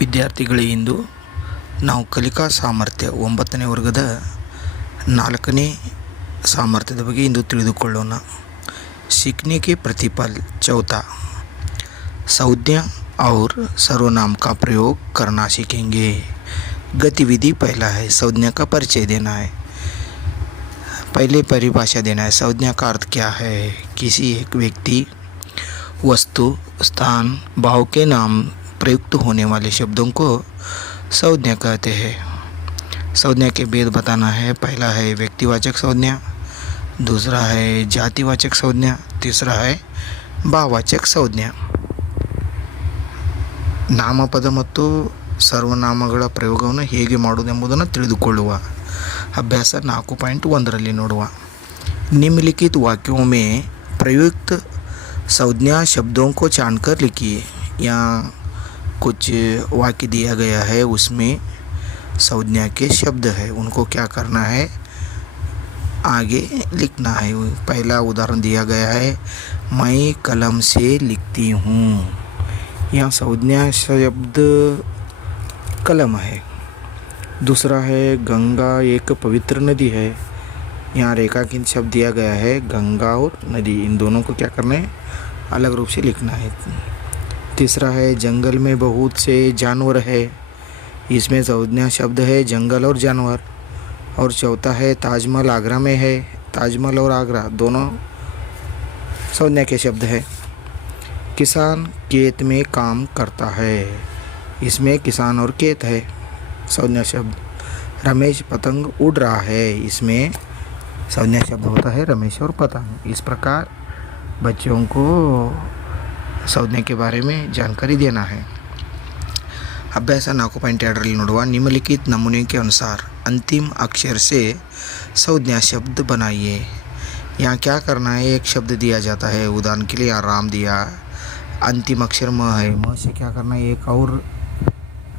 ವಿದ್ಯಾರ್ಥಿಗಳೇ, ಇಂದು ನಾವು ಕಲಿಕಾ ಸಾಮರ್ಥ್ಯ 9ನೇ ವರ್ಗದ 4ನೇ ಸಾಮರ್ಥ್ಯದ ಬಗ್ಗೆ ಇಂದು ತಿಳಿದುಕೊಳ್ಳೋಣ. सीखने के प्रतिफल चौथा, संज्ञा और सर्वनाम का प्रयोग करना सीखेंगे. गतिविधि पहला है, संज्ञा का परिचय देना है. पहले परिभाषा देना है. संज्ञा का अर्थ क्या है? किसी एक व्यक्ति, वस्तु, स्थान, भाव के नाम प्रयुक्त होने वाले शब्दों को संज्ञा कहते हैं. संज्ञा के भेद बताना है. पहला है व्यक्तिवाचक संज्ञा, दूसरा है ಜಾತಿವಾಚಕ ಸಂಜ್ಞಾ, तीसरा है ಭಾವವಾಚಕ ಸಂಜ್ಞಾ. ನಾಮಪದ ಮತ್ತು ಸರ್ವನಾಮಗಳ ಪ್ರಯೋಗವನ್ನು ಹೇಗೆ ಮಾಡುವುದೆಂಬುದನ್ನು ತಿಳಿದುಕೊಳ್ಳುವ. ಅಭ್ಯಾಸ 4.1ರಲ್ಲಿ ನೋಡುವ. निम्नलिखित वाक्यों में प्रयुक्त संज्ञा शब्दों को छानकर लिखिए. यहाँ कुछ वाक्य दिया गया है, उसमें संज्ञा के शब्द है, उनको क्या करना है, आगे लिखना है. पहला उदाहरण दिया गया है, मैं कलम से लिखती हूँ. यहाँ संज्ञा शब्द कलम है. दूसरा है गंगा एक पवित्र नदी है. यहाँ रेखांकित शब्द दिया गया है गंगा और नदी, इन दोनों को क्या करना है, अलग रूप से लिखना है. तीसरा है जंगल में बहुत से जानवर है. इसमें संज्ञा शब्द है जंगल और जानवर. और चौथा है ताजमहल आगरा में है. ताजमहल और आगरा दोनों संज्ञा के शब्द है. किसान खेत में काम करता है. इसमें किसान और खेत है संज्ञा शब्द. रमेश पतंग उड़ रहा है. इसमें संज्ञा शब्द होता है रमेश और पतंग. इस प्रकार बच्चों को संज्ञा के बारे में जानकारी देना है. अभ्यास 4.2ರಲ್ಲಿ ನೋಡುವ. निम्नलिखित नमूने के अनुसार अंतिम अक्षर से संज्ञा शब्द बनाइए. यहाँ क्या करना है, एक शब्द दिया जाता है. उदाहरण के लिए यहाँ राम दिया, अंतिम अक्षर म है. म से क्या करना है, एक और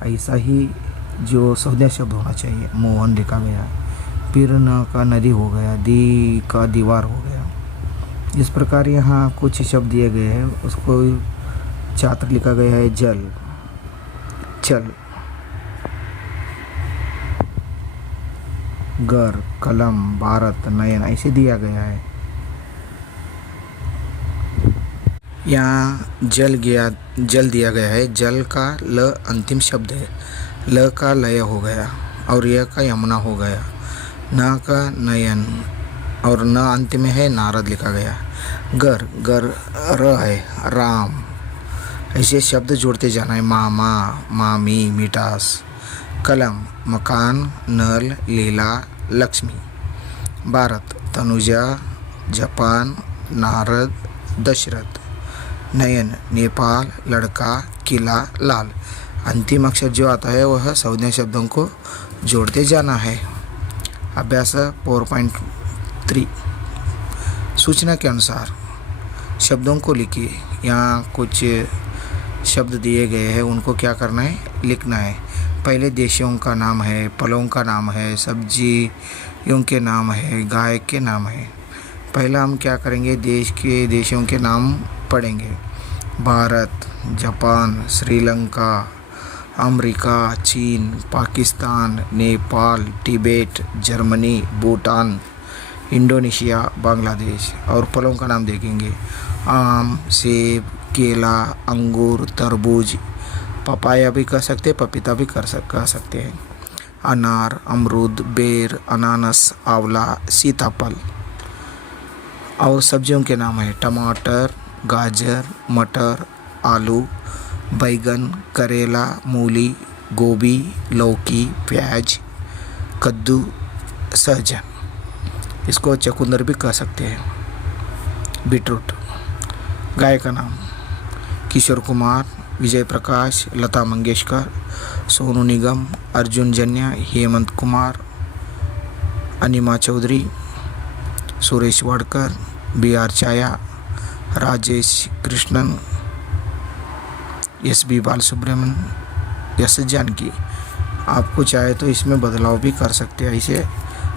ऐसा ही जो संज्ञा शब्द होना चाहिए. मोहन लिखा गया. फिर न का नदी हो गया, दी का दीवार हो गया. इस प्रकार यहाँ कुछ शब्द दिए गए हैं, उसको छात्र लिखा गया है जल, चल, घर, कलम, भारत, नयन, ऐसे दिया गया है. यहाँ जल दिया गया है. जल का ल अंतिम शब्द है. ल का लय हो गया और य का यमुना हो गया. न का नयन और न अंतिम में है नारद लिखा गया. घर र है राम. ऐसे शब्द जोड़ते जाना है. मामा, मामी, मिठास. कलम मकान, नल, लीला, लक्ष्मी. भारत तनुजा, जापान, नारद, दशरथ. नयन नेपाल, लड़का, किला, लाल. अंतिम अक्षर जो आता है वह संज्ञा शब्दों को जोड़ते जाना है. अभ्यास 4.3 सूचना के अनुसार शब्दों को लिखिए. यहाँ कुछ शब्द दिए गए हैं, उनको क्या करना है, लिखना है. पहले देशों का नाम है, फलों का नाम है, सब्जियों के नाम है, गाय के नाम है. पहला हम क्या करेंगे, देशों के नाम पढ़ेंगे. भारत, जापान, श्रीलंका, अमेरिका, चीन, पाकिस्तान, नेपाल, तिब्बत, जर्मनी, भूटान, इंडोनेशिया, बांग्लादेश. और फलों का नाम देखेंगे. आम, सेब, केला, अंगूर, तरबूज, पपाया भी कह सकते हैं, पपीता भी कह सकते हैं. अनार, अमरूद, बेर, अनानास, आंवला, सीताफल. और सब्जियों के नाम है टमाटर, गाजर, मटर, आलू, बैगन, करेला, मूली, गोभी, लौकी, प्याज, कद्दू, सहजन. इसको चकुंदर भी कह सकते हैं. बीटरूट. गाय का नाम किशोर कुमार, विजय प्रकाश, लता मंगेशकर, सोनू निगम, अर्जुन जन्य, हेमंत कुमार, अनिमा चौधरी, सुरेश वाडकर, बी.आर. छाया, राजेश कृष्णन, एस.बी. बालसुब्रमण्यम, एस. जानकी. आपको चाहे तो इसमें बदलाव भी कर सकते हैं. ऐसे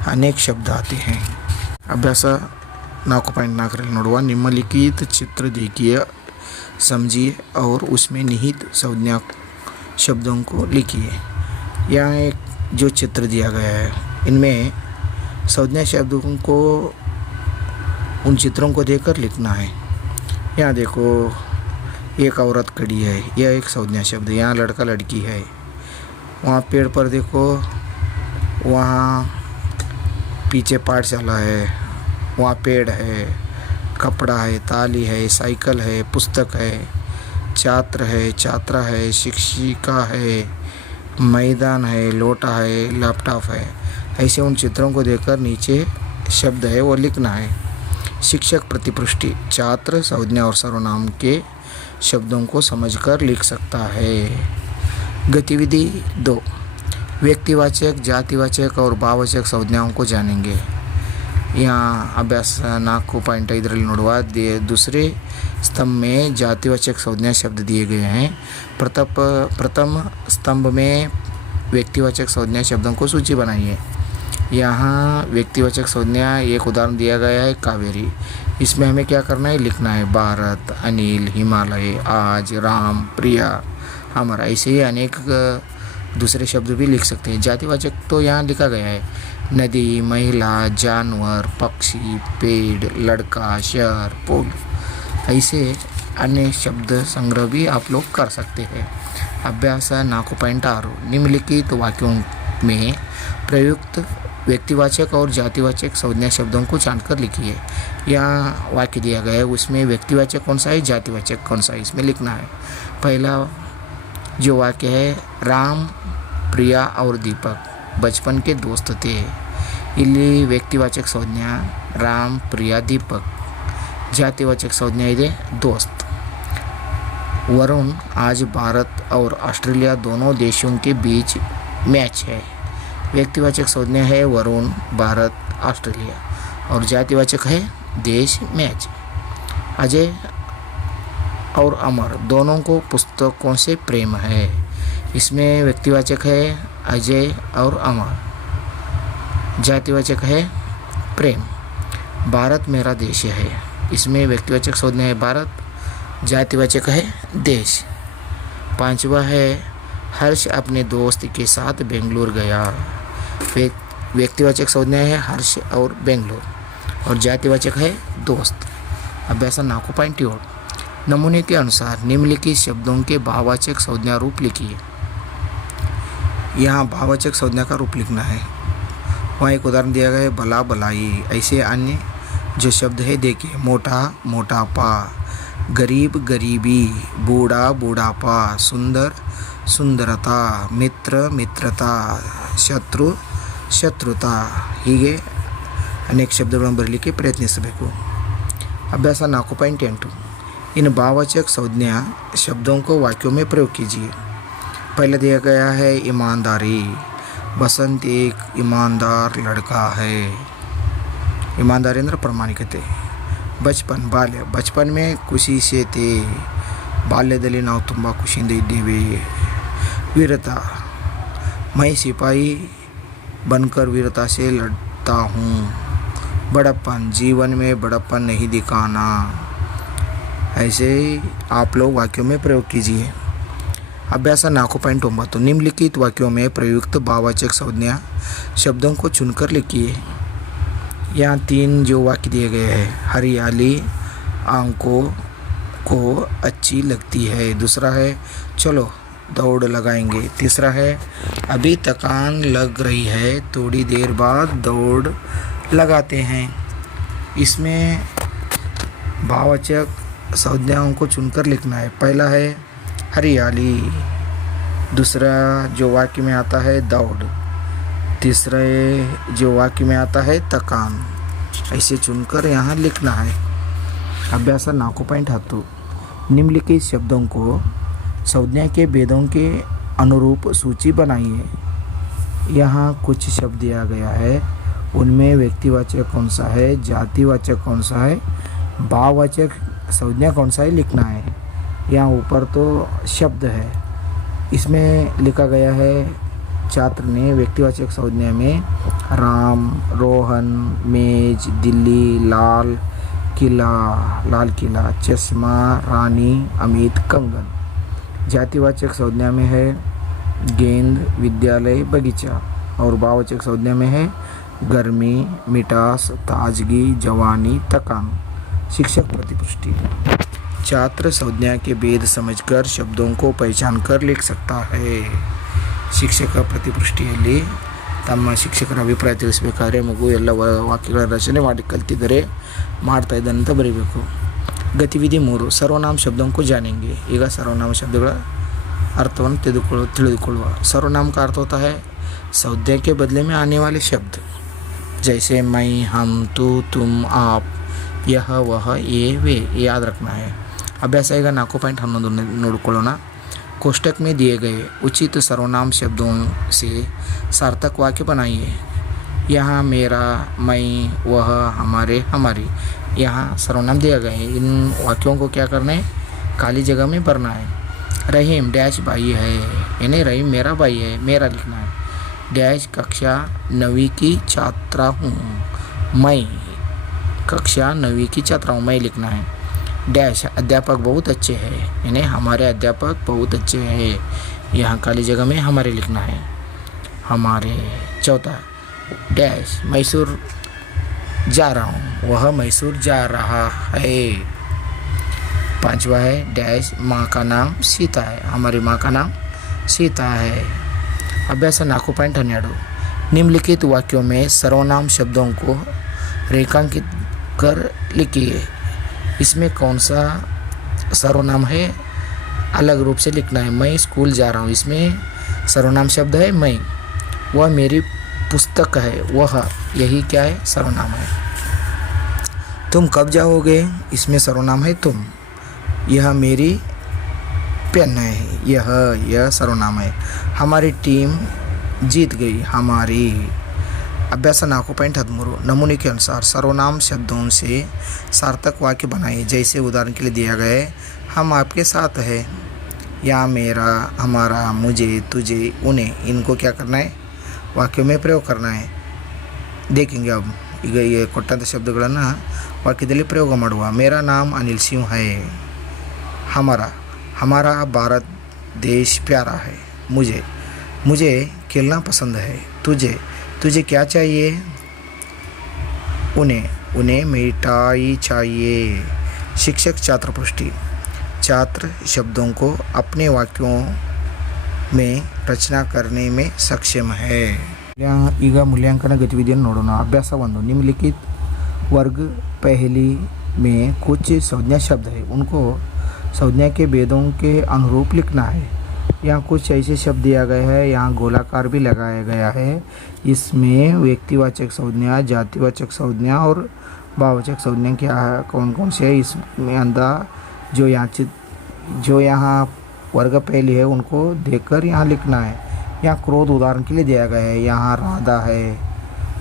अनेक शब्द आते हैं. अभ्यास 4.4ರಲ್ಲಿ ನೋಡುವ. निम्नलिखित चित्र देखिए, समझिए और उसमें निहित संज्ञा शब्दों को लिखिए। यहाँ एक जो चित्र दिया गया है, इनमें संज्ञा शब्दों को उन चित्रों को देखकर लिखना है। यहाँ देखो, एक औरत खड़ी है, यह एक संज्ञा शब्द। यहाँ लड़का लड़की है। वहाँ पेड़ पर देखो, वहाँ पीछे पाठशाला है, वहाँ पेड़ है, कपड़ा है, ताली है, साइकिल है, पुस्तक है, छात्र है, छात्रा है, शिक्षिका है, मैदान है, लोटा है, लैपटॉप है। ऐसे उन चित्रों को देखकर नीचे शब्द है वो लिखना है। शिक्षक प्रतिपुष्टि, छात्र संज्ञा और सर्वनाम के शब्दों को समझकर लिख सकता है। गतिविधि 2, व्यक्तिवाचक, जातिवाचक और भाववाचक संज्ञाओं को जानेंगे। यहाँ अभ्यास 4.5 नोडवा दूसरे स्तंभ में जातिवाचक संज्ञा शब्द दिए गए हैं। प्रथम स्तंभ में व्यक्तिवाचक संज्ञा शब्दों को सूची बनाइए। यहाँ व्यक्तिवाचक संज्ञा एक उदाहरण दिया गया है, कावेरी। इसमें हमें क्या करना है, लिखना है भारत, अनिल, हिमालय, आज, राम, प्रिया, हमारा। ऐसे ही अनेक दूसरे शब्द भी लिख सकते हैं। जातिवाचक तो यहाँ लिखा गया है, नदी, महिला, जानवर, पक्षी, पेड़, लड़का, शहर, पुल। ऐसे अन्य शब्द संग्रह भी आप लोग कर सकते हैं। अभ्यास 4.6, निम्नलिखित वाक्यों में प्रयुक्त व्यक्तिवाचक और जातिवाचक संज्ञा शब्दों को जानकर लिखिए। यहाँ वाक्य दिया गया है, उसमें व्यक्तिवाचक कौन सा है, जातिवाचक कौन सा है, इसमें लिखना है। पहला जो वाक्य है, राम, प्रिया और दीपक बचपन के दोस्त थे। ಇಲ್ಲಿ व्यक्तिवाचक संज्ञा राम, प्रिया, दीपक। जातिवाचक संज्ञा ಇದೆ दोस्त। वरुण, आज भारत और ऑस्ट्रेलिया दोनों देशों के बीच मैच है। व्यक्तिवाचक संज्ञा है वरुण, भारत, ऑस्ट्रेलिया। और जातिवाचक है देश, मैच। अजय और अमर दोनों को पुस्तकों से प्रेम है। इसमें व्यक्तिवाचक है अजय और अमर। जातिवाचक है प्रेम। भारत मेरा देश है। इसमें व्यक्तिवाचक संज्ञा है भारत, जातिवाचक है देश। 5वां है, हर्ष अपने दोस्त के साथ बेंगलुरु गया। व्यक्तिवाचक संज्ञा है हर्ष और बेंगलुरु, और जातिवाचक है दोस्त। अभ्यास 4.7, नमूने के अनुसार निम्नलिखित शब्दों के भाववाचक संज्ञा रूप लिखिए। यहाँ भाववाचक संज्ञा का रूप लिखना है। वहाँ एक उदाहरण दिया गया है, भला, भलाई। ऐसे अन्य जो शब्द है देखिए, मोटा, मोटापा, गरीब, गरीबी, बूढ़ा, बूढ़ापा, सुंदर, सुंदरता, मित्र, मित्रता, ಶತ್ರು, ಶತ್ರುತಾ. ಹೀಗೆ ಅನೇಕ ಶಬ್ದಗಳನ್ನು ಬರಲಿಕ್ಕೆ ಪ್ರಯತ್ನಿಸಬೇಕು. अभ्यास 4.8, इन भाववाचक संज्ञा शब्दों को वाक्यों में प्रयोग कीजिए। पहले दिया गया है ईमानदारी। बसंत एक ईमानदार लड़का है। ईमानदारी अंदर प्रामाणिकते। बचपन, बाल्य, बचपन में ಖುಷಿ से थे, ಬಾಲ್ಯದಲ್ಲಿ ನಾವು ತುಂಬ ಖುಷಿಯಿಂದ ಇದ್ದೇವೆ. वीरता, मैं सिपाही बनकर वीरता से लड़ता हूँ. बड़प्पन, जीवन में बड़प्पन नहीं दिखाना. ऐसे आप लोग वाक्यों में प्रयोग कीजिए. अभ्यास 4.9, निम्नलिखित वाक्यों में प्रयुक्त भाववाचक संज्ञा शब्दों को चुनकर लिखिए. यहाँ 3 जो वाक्य दिए गए हैं, हरियाली आंखों को अच्छी लगती है। दूसरा है चलो दौड़ लगाएंगे। तीसरा है अभी थकान लग रही है, थोड़ी देर बाद दौड़ लगाते हैं. इसमें भाववाचक संज्ञाओं को चुनकर लिखना है. पहला है हरियाली, दूसरा जो वाक्य में आता है दौड़, तीसरा जो वाक्य में आता है थकान. ऐसे चुनकर यहाँ लिखना है. अभ्यास 4.10, निम्नलिखित शब्दों को संज्ञा के भेदों के अनुरूप सूची बनाइए. यहाँ कुछ शब्द दिया गया है, उनमें व्यक्तिवाचक कौन सा है, जातिवाचक कौन सा है, भाववाचक संज्ञा कौन सा है लिखना है. यहाँ ऊपर तो शब्द है, इसमें लिखा गया है छात्र ने व्यक्तिवाचक संज्ञा में राम, रोहन, मेज, दिल्ली, लाल किला, चश्मा, रानी, अमित, कंगन. जातिवाचक संज्ञा में है गेंद, विद्यालय, बगीचा। और भाववाचक संज्ञा में है गर्मी, मिठास, ताजगी, जवानी, थकान। शिक्षक प्रतिपुष्टि। छात्र संज्ञा के भेद समझकर शब्दों को पहचान कर लिख सकता है। ಶಿಕ್ಷಕ ಪ್ರತಿಪೃಷ್ಟಿಯಲ್ಲಿ ತಮ್ಮ ಶಿಕ್ಷಕರ ಅಭಿಪ್ರಾಯ ತಿಳಿಸಬೇಕಾದ್ರೆ ಮಗು ಎಲ್ಲ ವಾಕ್ಯಗಳ ರಚನೆ ಮಾಡಿ ಕಲ್ತಿದ್ದರೆ ಮಾಡ್ತಾ ಇದ್ದಾನೆ ಅಂತ ಬರೀಬೇಕು. ಗತಿವಿಧಿ 3 ಸರ್ವನಾಮ ಶಬ್ದೋं ಜಾನೆಂಗೆ. ಈಗ ಸರ್ವನಾಮ ಶಬ್ದಗಳ अर्थವನ್ನು ತಿಳಿದುಕೊಳ್ಳುವ. सर्वनाम का अर्थ होता है संज्ञा के बदले में आने वाले शब्द, जैसे मैं, हम, तू, तुम, आप, यह, वह, ये, वे. याद रखना है. अभ्यास आएगा 4.11 ನೋಡಿಕೊಳ್ಳೋಣ. कोष्टक में दिए गए उचित सर्वनाम शब्दों से सार्थक वाक्य बनाइए. यहाँ मेरा, मैं, वह, हमारे, हमारी. यहाँ सर्वनाम दिया गया है. इन वाक्यों को क्या करना है? खाली जगह में भरना है. रहीम डैश भाई है, यानी रहीम मेरा भाई है, मेरा लिखना है. डैश कक्षा 9वीं की छात्रा हूँ. मैं कक्षा 9वीं की छात्रा हूँ, मैं लिखना है. डैश अध्यापक बहुत अच्छे हैं, यानी हमारे अध्यापक बहुत अच्छे हैं. यहाँ खाली जगह में हमारे लिखना है, हमारे. चौथा डैश मैसूर जा रहा हूँ, वह मैसूर जा रहा है. पांचवा है डैश माँ का नाम सीता है, हमारी माँ का नाम सीता है. अभ्यास 4.12 निम्नलिखित वाक्यों में सर्वनाम शब्दों को रेखांकित कर लिखिए. इसमें कौन सा सर्वनाम है अलग रूप से लिखना है. मैं स्कूल जा रहा हूँ, इसमें सर्वनाम शब्द है मैं. वह मेरी पुस्तक है, वह, यही क्या है? सर्वनाम है. तुम कब जाओगे? इसमें सर्वनाम है तुम. यह मेरी पेन है, यह सर्वनाम है. हमारी टीम जीत गई, हमारी. अभ्यास 4.13 नमूने के अनुसार सर्वनाम शब्दों से सार्थक वाक्य बनाइए. जैसे उदाहरण के लिए दिया गया है हम आपके साथ है, या मेरा, हमारा, मुझे, तुझे, उन्हें. इनको क्या करना है? वाक्यों में प्रयोग करना है. देखेंगे अब ಈಗ ಕೊಟ್ಟಂಥ ಶಬ್ದಗಳನ್ನು ವಾಕ್ಯದಲ್ಲಿ ಪ್ರಯೋಗ ಮಾಡುವ. मेरा नाम अनिल सिंह है. हमारा भारत देश प्यारा है. मुझे खेलना पसंद है. तुझे क्या चाहिए? उन्हें मिठाई चाहिए. शिक्षक छात्र पुष्टि. छात्र शब्दों को अपने वाक्यों में रचना करने में सक्षम है. ಈಗ मूल्यांकन गतिविधिಯನ್ನು ನೋಡೋಣ. अभ्यास 1 निम्नलिखित वर्ग पहली में कुछ संज्ञा शब्द है, उनको संज्ञा के भेदों के अनुरूप लिखना है. यहाँ कुछ ऐसे शब्द दिया गया है, यहाँ गोलाकार भी लगाया गया है. इसमें व्यक्तिवाचक संज्ञा, जातिवाचक संज्ञा और भाववाचक संज्ञा क्या कौन कौन से है इसमें अंदर जो यहाँ वर्ग पहली है उनको देखकर यहाँ लिखना है. यहाँ क्रोध उदाहरण के लिए दिया गया है. यहाँ राधा है,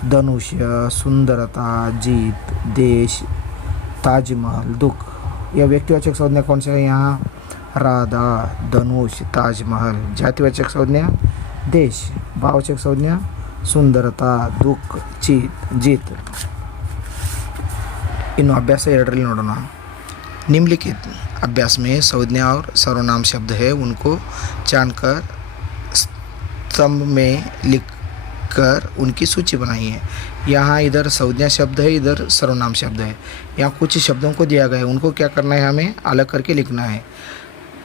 धनुष, सुंदरता, जीत, देश, ताजमहल, दुख. यह व्यक्तिवाचक संज्ञा कौन से है? यहाँ राधा, धनुष, ताजमहल. जातिवाचक संज्ञा देश. भाववाचक संज्ञा सुंदरता, दुख, जीत. इನ್ನು अभ्यास 2 ನೋಡೋಣ. निम्नलिखित अभ्यास में संज्ञा और सर्वनाम शब्द है, उनको जानकर स्तंभ में लिखकर उनकी सूची बनाई है. यहाँ इधर संज्ञा शब्द है, इधर सर्वनाम शब्द है. यहाँ कुछ शब्दों को दिया गया है, उनको क्या करना है? हमें अलग करके लिखना है.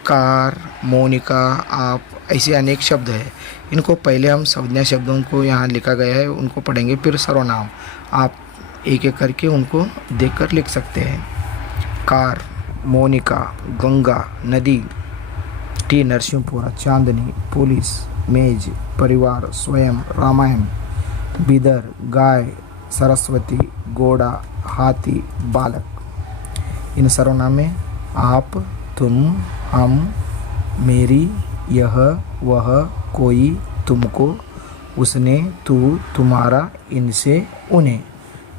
कार, मोनिका, आप, ऐसे अनेक शब्द है. इनको पहले हम संज्ञा शब्दों को यहाँ लिखा गया है उनको पढ़ेंगे, फिर सर्वनाम. आप एक एक करके उनको देखकर लिख सकते हैं. कार, मोनिका, गंगा, नदी, टी नरसिंहपुरा, चांदनी, पुलिस, मेज, परिवार, स्वयं, रामायण, बिदर, गाय, सरस्वती, घोड़ा, हाथी, बालक. इन सर्वनाम में आप, तुम, हम, मेरी, यह, वह, कोई, तुमको, उसने, तू, तुम्हारा, इनसे, उन्हें.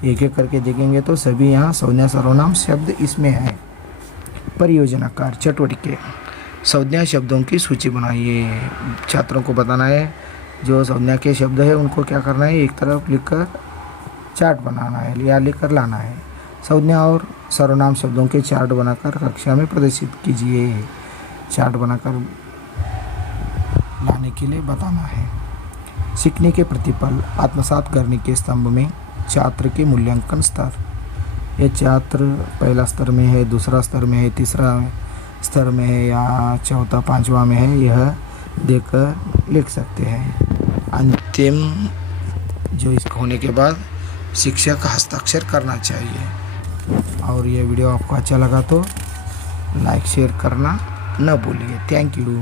एक एक करके देखेंगे तो सभी यहाँ संज्ञा सर्वनाम शब्द इसमें है. परियोजना कार्य चटवटिके. संज्ञा शब्दों की सूची बनाइए. छात्रों को बताना है जो संज्ञा के शब्द है उनको क्या करना है? एक तरफ लिखकर चार्ट बनाना है या लिखकर लाना है. संज्ञा और सर्वनाम शब्दों के चार्ट बनाकर कक्षा में प्रदर्शित कीजिए. चार्ट बनाकर लाने के लिए बताना है। सीखने के प्रतिफल आत्मसात करने के स्तंभ में छात्र के मूल्यांकन स्तर, ये छात्र पहला स्तर में है, दूसरा स्तर में है, तीसरा स्तर में है या चौथा पांचवा में है, यह देखकर लिख सकते हैं। अंतिम जो इसका होने के बाद शिक्षक हस्ताक्षर करना चाहिए। और ये वीडियो आपको अच्छा लगा तो लाइक शेयर करना न भूलिए। Thank you.